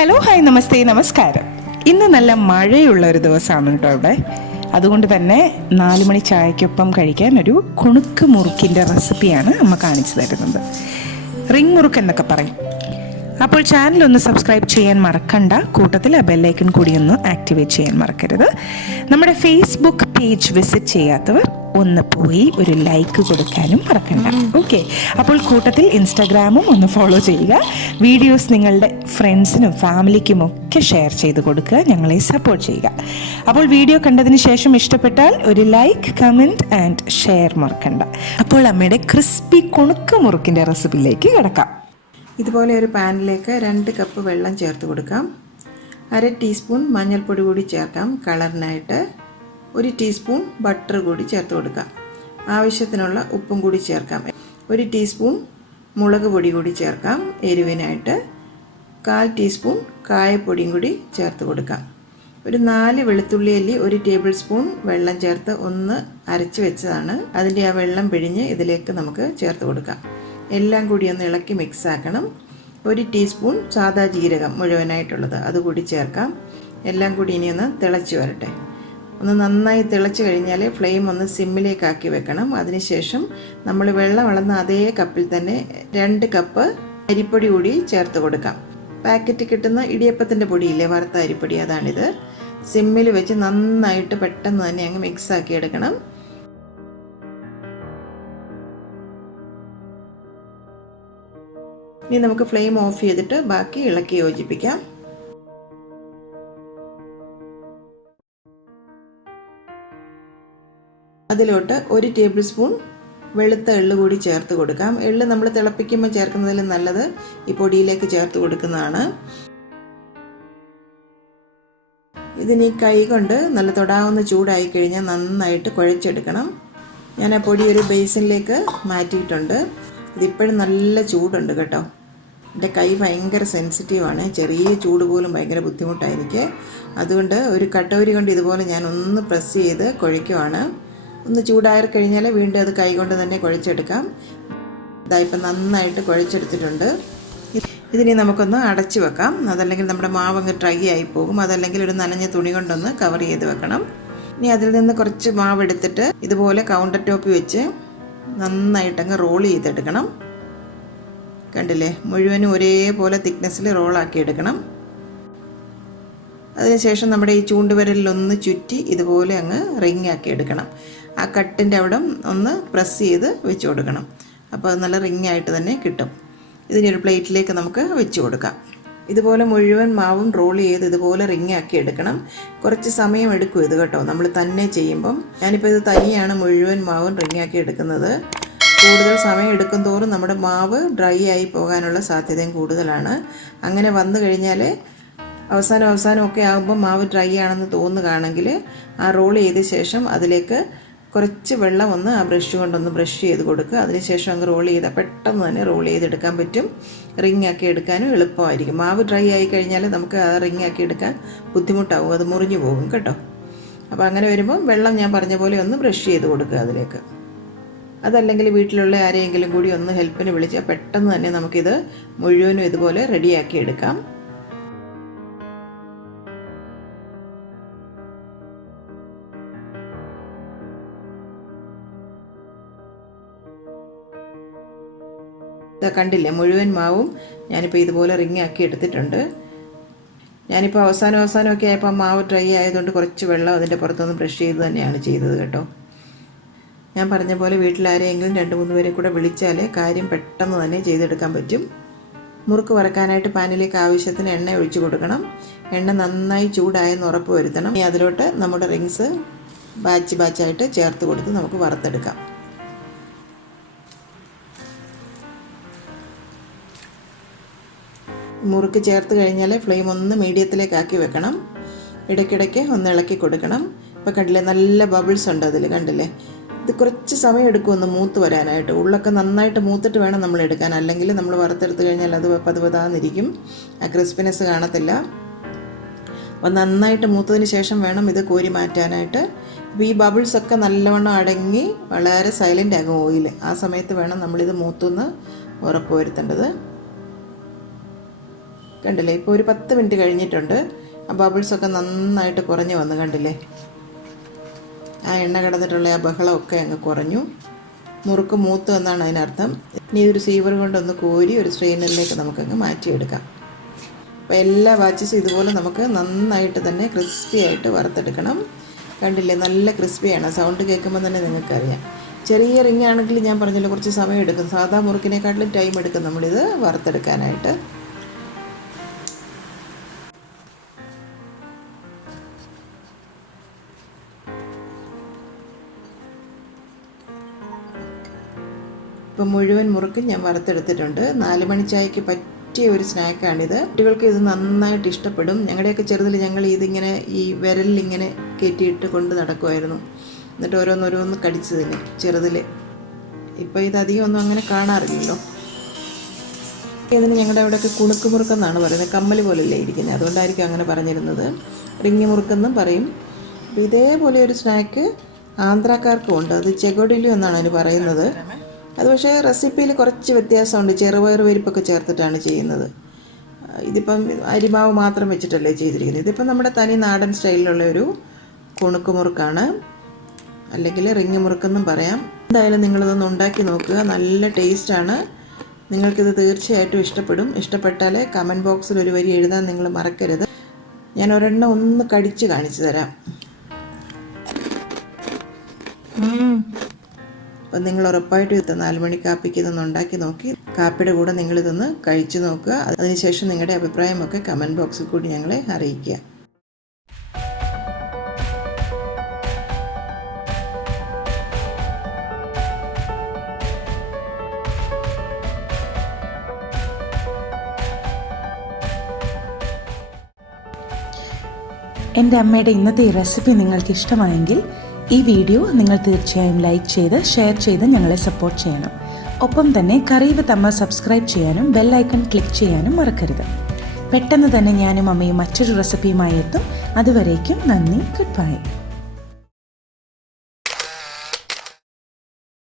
Hello hi നമസ്തേ നമസ്കാരം. ഇന്ന് നല്ല മഴയുള്ള ഒരു ദിവസമാണ് കേട്ടോ ഇവിടെ. അതുകൊണ്ട് തന്നെ 4 മണി ചായക്കൊപ്പം കഴിക്കാൻ ഒരു കുണുക്ക് മുറുക്കിൻ്റെ റെസിപ്പിയാണ് അമ്മ കാണിച്ചു തരുന്നത്. റിംഗ് മുറുക്ക് എന്നൊക്കെ പറയും. അപ്പോൾ ചാനൽ ഒന്ന് സബ്സ്ക്രൈബ് ചെയ്യാൻ മറക്കണ്ട. കൂട്ടത്തിൽ ആ ബെല്ലൈക്കൺ കൂടി ഒന്ന് ആക്ടിവേറ്റ് ചെയ്യാൻ മറക്കരുത്. നമ്മുടെ ഫേസ്ബുക്ക് പേജ് വിസിറ്റ് ചെയ്യാത്തവർ ഒന്ന് പോയി ഒരു ലൈക്ക് കൊടുക്കാനും മറക്കണ്ട. ഓക്കെ, അപ്പോൾ കൂട്ടത്തിൽ ഇൻസ്റ്റാഗ്രാമും ഒന്ന് ഫോളോ ചെയ്യുക. വീഡിയോസ് നിങ്ങളുടെ ഫ്രണ്ട്സിനും ഫാമിലിക്കും ഒക്കെ ഷെയർ ചെയ്ത് കൊടുക്കുക. ഞങ്ങളെ സപ്പോർട്ട് ചെയ്യുക. അപ്പോൾ വീഡിയോ കണ്ടതിന് ശേഷം ഇഷ്ടപ്പെട്ടാൽ ഒരു ലൈക്ക്, കമൻറ്റ് ആൻഡ് ഷെയർ മറക്കണ്ട. അപ്പോൾ അമ്മയുടെ ക്രിസ്പി കുണുക്ക് മുറുക്കിൻ്റെ റെസിപ്പിയിലേക്ക് കിടക്കാം. ഇതുപോലെ ഒരു പാനിലേക്ക് 2 കപ്പ് വെള്ളം ചേർത്ത് കൊടുക്കാം. 1/2 ടീസ്പൂൺ മഞ്ഞൾപ്പൊടി കൂടി ചേർക്കാം കളറിനായിട്ട്. 1 ടീസ്പൂൺ ബട്ടർ കൂടി ചേർത്ത് കൊടുക്കാം. ആവശ്യത്തിനുള്ള ഉപ്പും കൂടി ചേർക്കാം. 1 ടീസ്പൂൺ മുളക് പൊടി കൂടി ചേർക്കാം എരിവിനായിട്ട്. 1/4 ടീസ്പൂൺ കായപ്പൊടിയും കൂടി ചേർത്ത് കൊടുക്കാം. ഒരു 4 വെളുത്തുള്ളി അല്ലി 1 ടേബിൾ സ്പൂൺ വെള്ളം ചേർത്ത് ഒന്ന് അരച്ച് വെച്ചതാണ്. അതിൻ്റെ ആ വെള്ളം പിഴിഞ്ഞ് ഇതിലേക്ക് നമുക്ക് ചേർത്ത് കൊടുക്കാം. എല്ലാം കൂടി ഒന്ന് ഇളക്കി മിക്സ് ആക്കണം. 1 ടീസ്പൂൺ സാദാ ജീരകം മുഴുവനായിട്ടുള്ളത് അതുകൂടി ചേർക്കാം. എല്ലാം കൂടി ഇനി ഒന്ന് തിളച്ച് വരട്ടെ. ഒന്ന് നന്നായി തിളച്ച് കഴിഞ്ഞാൽ ഫ്ലെയിം ഒന്ന് സിമ്മിലേക്കാക്കി വെക്കണം. അതിനുശേഷം നമ്മൾ വെള്ളം അളന്ന അതേ കപ്പിൽ തന്നെ 2 കപ്പ് അരിപ്പൊടി കൂടി ചേർത്ത് കൊടുക്കാം. പാക്കറ്റ് കിട്ടുന്ന ഇടിയപ്പത്തിൻ്റെ പൊടിയില്ലേ, വറുത്ത അരിപ്പൊടി, അതാണിത്. സിമ്മിൽ വെച്ച് നന്നായിട്ട് പെട്ടെന്ന് തന്നെ അങ്ങ് മിക്സ് ആക്കി എടുക്കണം. ഇനി നമുക്ക് ഫ്ലെയിം ഓഫ് ചെയ്തിട്ട് ബാക്കി ഇളക്കി യോജിപ്പിക്കാം. അതിലോട്ട് 1 ടേബിൾ സ്പൂൺ വെളുത്ത എള്ള് കൂടി ചേർത്ത് കൊടുക്കാം. എള്ള് നമ്മൾ തിളപ്പിക്കുമ്പോൾ ചേർക്കുന്നതിൽ നല്ലത് ഈ പൊടിയിലേക്ക് ചേർത്ത് കൊടുക്കുന്നതാണ്. ഇതിന് ഈ കൈ കൊണ്ട് നല്ല തൊടാവുന്ന ചൂടായി കഴിഞ്ഞാൽ നന്നായിട്ട് കുഴച്ചെടുക്കണം. ഞാൻ ആ പൊടി ഒരു ബേസിനിലേക്ക് മാറ്റിയിട്ടുണ്ട്. ഇതിപ്പോഴും നല്ല ചൂടുണ്ട് കേട്ടോ. എൻ്റെ കൈ ഭയങ്കര സെൻസിറ്റീവാണ്. ചെറിയ ചൂട് പോലും ഭയങ്കര ബുദ്ധിമുട്ടാണ് എനിക്ക്. അതുകൊണ്ട് ഒരു കട്ടോരി കൊണ്ട് ഇതുപോലെ ഞാൻ ഒന്ന് പ്രസ് ചെയ്ത് കുഴയ്ക്കുവാണ്. ഒന്ന് ചൂടായി കഴിഞ്ഞാൽ വീണ്ടും അത് കൈ കൊണ്ട് തന്നെ കുഴച്ചെടുക്കാം. ഇതായിപ്പം നന്നായിട്ട് കുഴച്ചെടുത്തിട്ടുണ്ട്. ഇതിനി നമുക്കൊന്ന് അടച്ചു വെക്കാം. അതല്ലെങ്കിൽ നമ്മുടെ മാവ് അങ്ങ് ഡ്രൈ ആയി പോകും. അതല്ലെങ്കിൽ ഒരു നനഞ്ഞ തുണി കൊണ്ടൊന്ന് കവർ ചെയ്ത് വെക്കണം. ഇനി അതിൽ നിന്ന് കുറച്ച് മാവ് എടുത്തിട്ട് ഇതുപോലെ കൗണ്ടർ ടോപ്പിൽ വെച്ച് നന്നായിട്ടങ്ങ് റോൾ ചെയ്തെടുക്കണം. കണ്ടില്ലേ, മുഴുവനും ഒരേപോലെ തിക്നെസ്സിൽ റോളാക്കി എടുക്കണം. അതിനുശേഷം നമ്മുടെ ഈ ചൂണ്ടുവിരലിലൊന്ന് ചുറ്റി ഇതുപോലെ അങ്ങ് റിങ് ആക്കി എടുക്കണം. ആ കട്ടിൻ്റെ അവിടെ ഒന്ന് പ്രസ് ചെയ്ത് വെച്ച് കൊടുക്കണം. അപ്പോൾ അത് നല്ല റിങ് ആയിട്ട് തന്നെ കിട്ടും. ഇതിനൊരു പ്ലേറ്റിലേക്ക് നമുക്ക് വെച്ച് കൊടുക്കാം. ഇതുപോലെ മുഴുവൻ മാവും റോൾ ചെയ്ത് ഇതുപോലെ റിങ് ആക്കി എടുക്കണം. കുറച്ച് സമയം എടുക്കും ഇത് കേട്ടോ, നമ്മൾ തന്നെ ചെയ്യുമ്പം. ഞാനിപ്പോൾ ഇത് തനിയാണ് മുഴുവൻ മാവും റിങ് ആക്കി എടുക്കുന്നത്. കൂടുതൽ സമയം എടുക്കും തോറും നമ്മുടെ മാവ് ഡ്രൈ ആയി പോകാനുള്ള സാധ്യതയും കൂടുതലാണ്. അങ്ങനെ വന്നു കഴിഞ്ഞാൽ അവസാനമൊക്കെ ആകുമ്പോൾ മാവ് ഡ്രൈ ആണെന്ന് തോന്നുകയാണെങ്കിൽ ആ റോൾ ചെയ്ത ശേഷം അതിലേക്ക് കുറച്ച് വെള്ളം ഒന്ന് ആ ബ്രഷ് കൊണ്ടൊന്ന് ബ്രഷ് ചെയ്ത് കൊടുക്കുക. അതിനുശേഷം അങ്ങ് റോൾ ചെയ്താൽ പെട്ടെന്ന് തന്നെ റോൾ ചെയ്തെടുക്കാൻ പറ്റും. റിങ് ആക്കി എടുക്കാനും എളുപ്പമായിരിക്കും. മാവ് ഡ്രൈ ആയി കഴിഞ്ഞാൽ നമുക്ക് ആ റിങ് ആക്കി എടുക്കാൻ ബുദ്ധിമുട്ടാവും, അത് മുറിഞ്ഞു പോകും കേട്ടോ. അപ്പോൾ അങ്ങനെ വരുമ്പോൾ വെള്ളം ഞാൻ പറഞ്ഞ പോലെ ഒന്ന് ബ്രഷ് ചെയ്ത് കൊടുക്കുക അതിലേക്ക്. അതല്ലെങ്കിൽ വീട്ടിലുള്ള ആരെയെങ്കിലും കൂടി ഒന്ന് ഹെൽപ്പിന് വിളിച്ചാൽ പെട്ടെന്ന് തന്നെ നമുക്കിത് മുഴുവനും ഇതുപോലെ റെഡിയാക്കി എടുക്കാം. കണ്ടില്ലേ, മുഴുവൻ മാവും ഞാനിപ്പോൾ ഇതുപോലെ റിങ് ആക്കി എടുത്തിട്ടുണ്ട്. ഞാനിപ്പോൾ അവസാനമൊക്കെ ആയപ്പോൾ മാവ് ഡ്രൈ ആയതുകൊണ്ട് കുറച്ച് വെള്ളം അതിൻ്റെ പുറത്തൊന്ന് ബ്രഷ് ചെയ്ത് തന്നെയാണ് ചെയ്തത് കേട്ടോ. ഞാൻ പറഞ്ഞ പോലെ വീട്ടിലാരെയെങ്കിലും 2-3 പേരെ കൂടെ വിളിച്ചാൽ കാര്യം പെട്ടെന്ന് തന്നെ ചെയ്തെടുക്കാൻ പറ്റും. മുറുക്ക് വറക്കാനായിട്ട് പാനിലേക്ക് ആവശ്യത്തിന് എണ്ണ ഒഴിച്ച് കൊടുക്കണം. എണ്ണ നന്നായി ചൂടായെന്ന് ഉറപ്പ് വരുത്തണം. ഇനി അതിലോട്ട് നമ്മുടെ റിങ്സ് ബാച്ചായിട്ട് ചേർത്ത് കൊടുത്ത് നമുക്ക് വറുത്തെടുക്കാം. മുറുക്ക് ചേർത്ത് കഴിഞ്ഞാൽ ഫ്ലെയിം ഒന്ന് മീഡിയത്തിലേക്കാക്കി വെക്കണം. ഇടയ്ക്കിടയ്ക്ക് ഒന്ന് ഇളക്കി കൊടുക്കണം. ഇപ്പോൾ കണ്ടില്ലേ, നല്ല ബബിൾസ് ഉണ്ട് അതിൽ, കണ്ടില്ലേ. ഇത് കുറച്ച് സമയം എടുക്കും ഒന്ന് മൂത്ത് വരാനായിട്ട്. ഉള്ളൊക്കെ നന്നായിട്ട് മൂത്തിട്ട് വേണം നമ്മൾ എടുക്കാൻ. അല്ലെങ്കിൽ നമ്മൾ വറുത്തെടുത്ത് കഴിഞ്ഞാൽ അത് പതുപതാന്നിരിക്കും, ആ ക്രിസ്പിനെസ് കാണത്തില്ല. അപ്പോൾ നന്നായിട്ട് മൂത്തതിന് ശേഷം വേണം ഇത് കോരി മാറ്റാനായിട്ട്. അപ്പോൾ ഈ ബബിൾസൊക്കെ നല്ലവണ്ണം അടങ്ങി വളരെ സൈലൻ്റ് ആകും ഓയിൽ. ആ സമയത്ത് വേണം നമ്മളിത് മൂത്തുനിന്ന് ഉറപ്പ് വരുത്തേണ്ടത്. കണ്ടില്ലേ, ഇപ്പോൾ ഒരു 10 മിനിറ്റ് കഴിഞ്ഞിട്ടുണ്ട്. ആ ബബിൾസൊക്കെ നന്നായിട്ട് കുറഞ്ഞു വന്നു, കണ്ടില്ലേ? ആ എണ്ണ കിടന്നിട്ടുള്ള ആ ബഹളമൊക്കെ അങ്ങ് കുറഞ്ഞു. മുറുക്ക് മൂത്തു എന്നാണ് അതിനർത്ഥം. ഇനി ഇതൊരു സീവർ കൊണ്ടൊന്ന് കോരി ഒരു സ്ട്രെയിനറിലേക്ക് നമുക്കങ്ങ് മാറ്റിയെടുക്കാം. അപ്പോൾ എല്ലാ ബാച്ചസും ഇതുപോലെ നമുക്ക് നന്നായിട്ട് തന്നെ ക്രിസ്പി ആയിട്ട് വറുത്തെടുക്കണം. കണ്ടില്ലേ, നല്ല ക്രിസ്പിയാണ്. സൗണ്ട് കേൾക്കുമ്പോൾ തന്നെ നിങ്ങൾക്കറിയാം. ചെറിയ റിങ് ആണെങ്കിൽ ഞാൻ പറഞ്ഞല്ലോ കുറച്ച് സമയം എടുക്കും. സാധാ മുറുക്കിനെക്കാട്ടിലും ടൈം എടുക്കും നമ്മളിത് വറുത്തെടുക്കാനായിട്ട്. ഇപ്പം മുഴുവൻ മുറുക്കും ഞാൻ വറുത്തെടുത്തിട്ടുണ്ട്. 4 മണി ചായക്ക് പറ്റിയ ഒരു സ്നാക്കാണിത്. കുട്ടികൾക്ക് ഇത് നന്നായിട്ട് ഇഷ്ടപ്പെടും. ഞങ്ങളുടെയൊക്കെ ചെറുതിൽ ഞങ്ങൾ ഇതിങ്ങനെ ഈ വിരലിലിങ്ങനെ കയറ്റിയിട്ട് കൊണ്ട് നടക്കുമായിരുന്നു. എന്നിട്ട് ഓരോന്നോരോന്ന് കടിച്ച് തിന്നും ചെറുതിൽ. ഇപ്പോൾ ഇതധികം ഒന്നും അങ്ങനെ കാണാറില്ലല്ലോ. ഇതിന് ഞങ്ങളുടെ അവിടെയൊക്കെ കുണുക്ക് മുറുക്കെന്നാണ് പറയുന്നത്. കമ്മൽ പോലെയല്ലേ ഇരിക്കുന്നത്, അതുകൊണ്ടായിരിക്കും അങ്ങനെ പറഞ്ഞിരുന്നത്. റിങ്ങി മുറുക്കെന്നും പറയും. അപ്പോൾ ഇതേപോലെ ഒരു സ്നാക്ക് ആന്ധ്രാക്കാർക്കും ഉണ്ട്. അത് ചെഗോഡിലു എന്നാണ് അതിന് പറയുന്നത്. അത് പക്ഷേ റെസിപ്പിയിൽ കുറച്ച് വ്യത്യാസമുണ്ട്. ചെറുപയർ പരിപ്പൊക്കെ ചേർത്തിട്ടാണ് ചെയ്യുന്നത്. ഇതിപ്പം അരിമാവ് മാത്രം വെച്ചിട്ടല്ലേ ചെയ്തിരിക്കുന്നത്. ഇതിപ്പം നമ്മുടെ തനി നാടൻ സ്റ്റൈലിലുള്ള ഒരു കുണുക്ക് മുറുക്കാണ്, അല്ലെങ്കിൽ റിങ്ങി മുറുക്കെന്നും പറയാം. എന്തായാലും നിങ്ങളിതൊന്ന് ഉണ്ടാക്കി നോക്കുക, നല്ല ടേസ്റ്റാണ്. നിങ്ങൾക്കിത് തീർച്ചയായിട്ടും ഇഷ്ടപ്പെടും. ഇഷ്ടപ്പെട്ടാൽ കമൻറ്റ് ബോക്സിൽ ഒരു വരി എഴുതാൻ നിങ്ങൾ മറക്കരുത്. ഞാൻ ഒരെണ്ണം ഒന്ന് കടിച്ച് കാണിച്ചു തരാം. അപ്പം നിങ്ങൾ ഉറപ്പായിട്ടും ഇത് 4 മണി കാപ്പിക്ക് ഇതൊന്ന് ഉണ്ടാക്കി നോക്കി കാപ്പിയുടെ കൂടെ നിങ്ങളിതൊന്ന് കഴിച്ചു നോക്കുക. അതിനുശേഷം നിങ്ങളുടെ അഭിപ്രായമൊക്കെ കമൻറ്റ് ബോക്സിൽ കൂടി ഞങ്ങളെ അറിയിക്കുക. എൻ്റെ അമ്മയുടെ ഇന്നത്തെ ഈ റെസിപ്പി നിങ്ങൾക്ക് ഇഷ്ടമായെങ്കിൽ ഈ വീഡിയോ നിങ്ങൾ തീർച്ചയായും ലൈക്ക് ചെയ്ത് ഷെയർ ചെയ്ത് ഞങ്ങളെ സപ്പോർട്ട് ചെയ്യണം. ഒപ്പം തന്നെ കറി വിത്ത് അമ്മ സബ്സ്ക്രൈബ് ചെയ്യാനും ബെൽ ഐക്കൺ ക്ലിക്ക് ചെയ്യാനും മറക്കരുത്. പെട്ടെന്ന് തന്നെ ഞാനും അമ്മയും മറ്റൊരു റെസിപ്പിയുമായി എത്തും. അതുവരേക്കും നന്ദി, ഗുഡ് ബൈ.